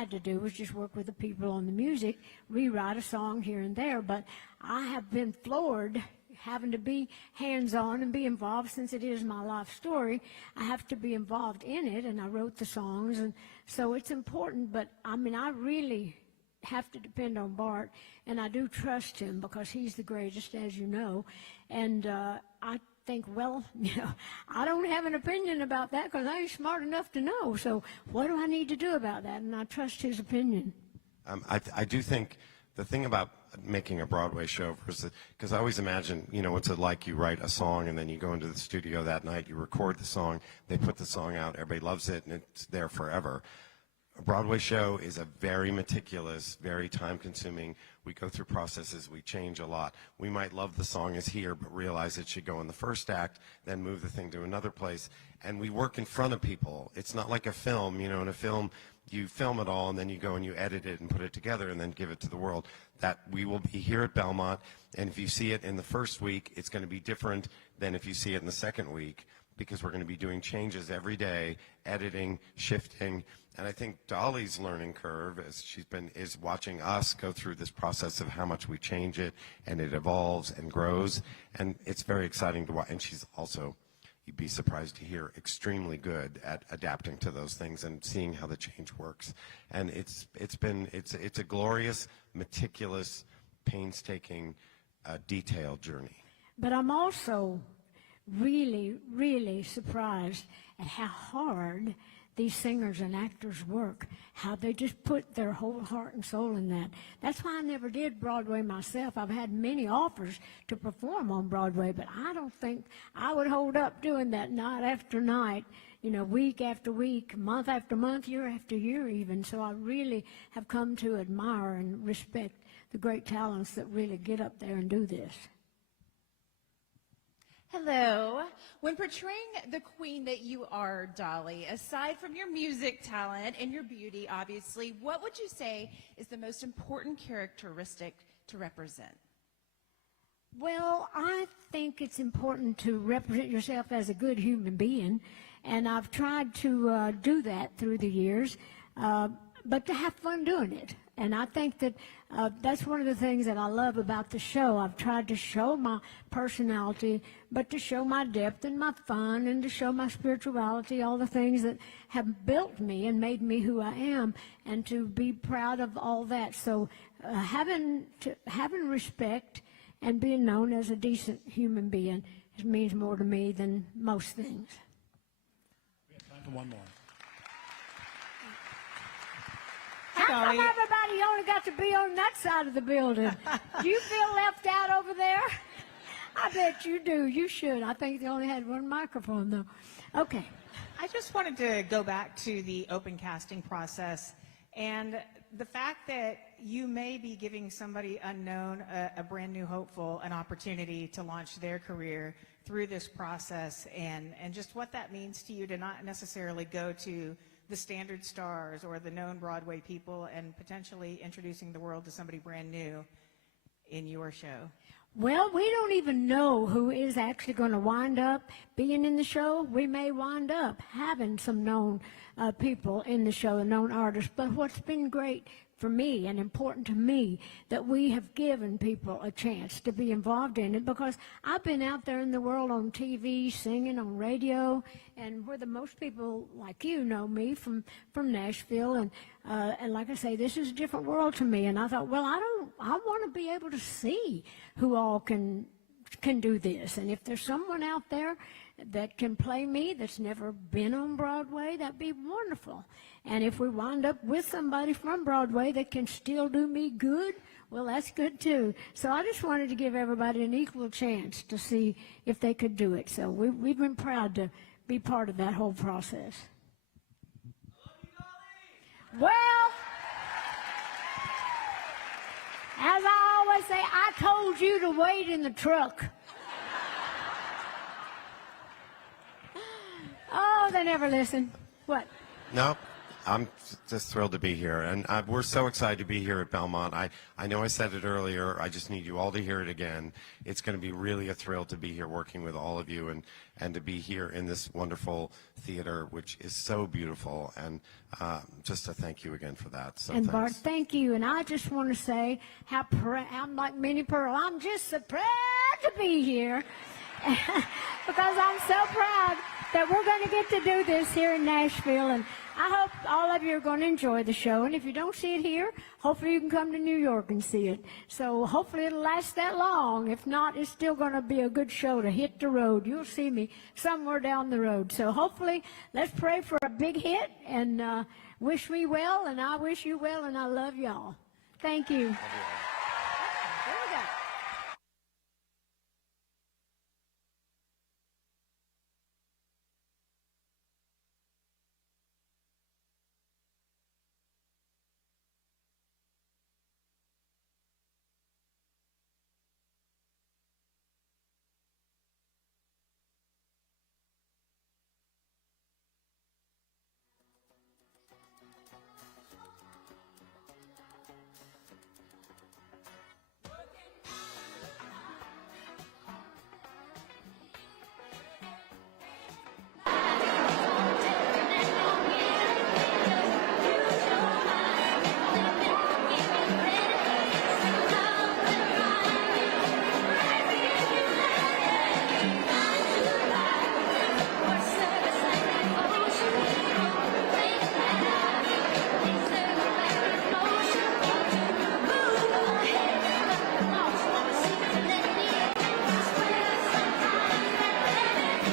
had to do was just work with the people on the music, rewrite a song here and there. But I have been floored having to be hands-on and be involved. Since it is my life story, I have to be involved in it, and I wrote the songs, and so it's important. But I mean, I really have to depend on Bart, and I do trust him because he's the greatest, as you know. And I think, well, I don't have an opinion about that because I ain't smart enough to know. So what do I need to do about that? And I trust his opinion. I do think the thing about making a Broadway show versus, because I always imagine, what's it like? You write a song and then you go into the studio that night, you record the song, they put the song out, everybody loves it, and it's there forever. A Broadway show is a very meticulous, very time-consuming. We go through processes. We change a lot. We might love the song is here, but realize it should go in the first act, then move the thing to another place. And we work in front of people. It's not like a film. In a film, you film it all, and then you go and you edit it and put it together and then give it to the world. That we will be here at Belmont, and if you see it in the first week, it's going to be different than if you see it in the second week, because we're going to be doing changes every day, editing, shifting. And I think Dolly's learning curve, as is watching us go through this process of how much we change it, and it evolves and grows. And it's very exciting to watch. And she's also, you'd be surprised to hear, extremely good at adapting to those things and seeing how the change works. And it's a glorious, meticulous, painstaking, detailed journey. But I'm also really, really surprised at how hard these singers and actors work, how they just put their whole heart and soul in that. That's why I never did Broadway myself. I've had many offers to perform on Broadway, but I don't think I would hold up doing that night after night, week after week, month after month, year after year even. So I really have come to admire and respect the great talents that really get up there and do this. Hello. When portraying the queen that you are, Dolly, aside from your music talent and your beauty, obviously, what would you say is the most important characteristic to represent? Well, I think it's important to represent yourself as a good human being, and I've tried to do that through the years, but to have fun doing it. And I think that that's one of the things that I love about the show. I've tried to show my personality, but to show my depth and my fun, and to show my spirituality, all the things that have built me and made me who I am, and to be proud of all that. So having respect and being known as a decent human being means more to me than most things. We have time for one more. How come everybody only got to be on that side of the building? Do you feel left out over there? I bet you do. You should. I think they only had one microphone, though. Okay. I just wanted to go back to the open casting process and the fact that you may be giving somebody unknown, a brand new hopeful, an opportunity to launch their career through this process, and just what that means to you to not necessarily go to the standard stars or the known Broadway people and potentially introducing the world to somebody brand new in your show. Well, we don't even know who is actually going to wind up being in the show. We may wind up having some known people in the show, known artists. But what's been great for me and important to me, that we have given people a chance to be involved in it, because I've been out there in the world on TV, singing on radio, and where the most people like you know me from Nashville, and like I say, this is a different world to me. And I thought, well, I want to be able to see who all can do this, and if there's someone out there that can play me that's never been on Broadway, that'd be wonderful. And if we wind up with somebody from Broadway that can still do me good, well, that's good too. So I just wanted to give everybody an equal chance to see if they could do it. So we've been proud to be part of that whole process. I love you, Dolly. Well, as I always say, I told you to wait in the truck. Oh, they never listen. What? No, I'm just thrilled to be here, and we're so excited to be here at Belmont. I know I said it earlier. I just need you all to hear it again. It's going to be really a thrill to be here working with all of you, and to be here in this wonderful theater, which is so beautiful. And just to thank you again for that. So And thanks. Bart, thank you. And I just want to say how I'm like Minnie Pearl. I'm just so proud to be here because I'm so proud that we're going to get to do this here in Nashville. And I hope all of you are going to enjoy the show. And if you don't see it here, hopefully you can come to New York and see it. So hopefully it'll last that long. If not, it's still going to be a good show to hit the road. You'll see me somewhere down the road. So hopefully let's pray for a big hit and wish me well, and I wish you well, and I love y'all. Thank you. Love you all.